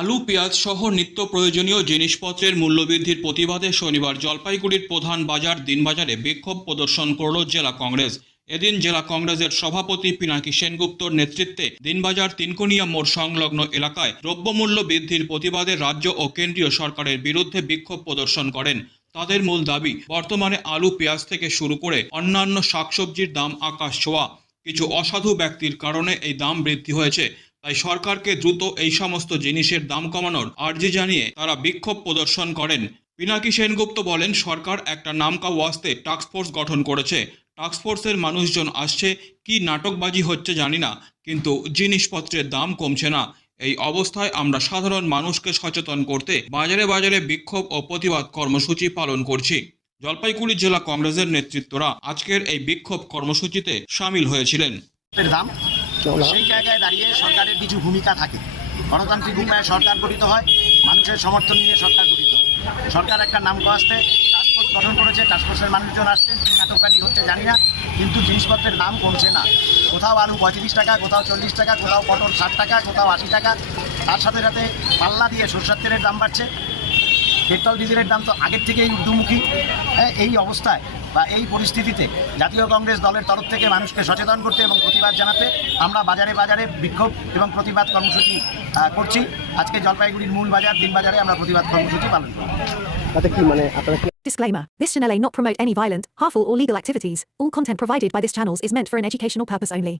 আলু, পেঁয়াজ সহ নিত্য প্রয়োজনীয় জিনিসপত্রের মূল্যবৃদ্ধির প্রতিবাদে শনিবার জলপাইগুড়ির প্রধান বাজার দিনবাজারে বিক্ষোভ প্রদর্শন করল জেলা কংগ্রেস। এদিন জেলা কংগ্রেসের সভাপতি পিনাকি সেনগুপ্তর নেতৃত্বে দিনবাজার তিনকোনিয়া মোড় সংলগ্ন এলাকায় দ্রব্যমূল্য বৃদ্ধির প্রতিবাদে রাজ্য ও কেন্দ্রীয় সরকারের বিরুদ্ধে বিক্ষোভ প্রদর্শন করেন। তাদের মূল দাবি, বর্তমানে আলু, পেঁয়াজ থেকে শুরু করে অন্যান্য শাকসবজির দাম আকাশ ছোঁয়া। কিছু অসাধু ব্যক্তির কারণে এই দাম বৃদ্ধি হয়েছে। তাই সরকারকে দ্রুত এই সমস্ত জিনিসের দাম কমানোর আর্জি জানিয়ে তারা বিক্ষোভ প্রদর্শন করেন। পিনাকি সেনগুপ্ত বলেন সরকার একটা নামকা ওয়াস্তে টাস্কফোর্স গঠন করেছে। টাস্কফোর্সের মানুষজন আসছে কি নাটকবাজি হচ্ছে জানি না কিন্তু জিনিসপত্রের দাম কমছে না। এই অবস্থায় আমরা সাধারণ মানুষকে সচেতন করতে বাজারে বাজারে বিক্ষোভ ও প্রতিবাদ কর্মসূচি পালন করছি। জলপাইগুড়ি জেলা কংগ্রেসের নেতৃত্বরা আজকের এই বিক্ষোভ কর্মসূচিতে সামিল হয়েছিলেন। এর দাম? সেই জায়গায় দাঁড়িয়ে সরকারের কিছু ভূমিকা থাকে। গণতান্ত্রিক উপায়ে সরকার গঠিত হয়, মানুষের সমর্থন নিয়ে সরকার গঠিত। সরকার একটা নাম আসতে টাস্কফোর্স গঠন করেছে টাস্কফোর্সের মানুষজন আসছেন নাটকবাজি হচ্ছে জানি না, কিন্তু জিনিসপত্রের দাম কমছে না। কোথাও আলু পঁয়ত্রিশ টাকা, কোথাও চল্লিশ টাকা, কোথাও পটল ষাট টাকা, কোথাও আশি টাকা। তার সাথে সাথে পাল্লা দিয়ে সরষের তেলের দাম বাড়ছে। পেট্রোল ডিজেলের দাম তো আগের থেকেই ঊর্ধ্বমুখী। হ্যাঁ এই অবস্থায় বা এই পরিস্থিতিতে জাতীয় কংগ্রেস দলের তরফ থেকে মানুষকে সচেতন করতে এবং প্রতিবাদ জানাতে আমরা বাজারে বাজারে বিক্ষোভ এবং প্রতিবাদ কর্মসূচি করছি আজকে জলপাইগুড়ির মূল বাজার দিন বাজারে আমরা প্রতিবাদ কর্মসূচি পালন করব মানে Disclaimer This channel may not promote any violent, harmful, or legal activities. All content provided by this channel is meant for an educational purpose only.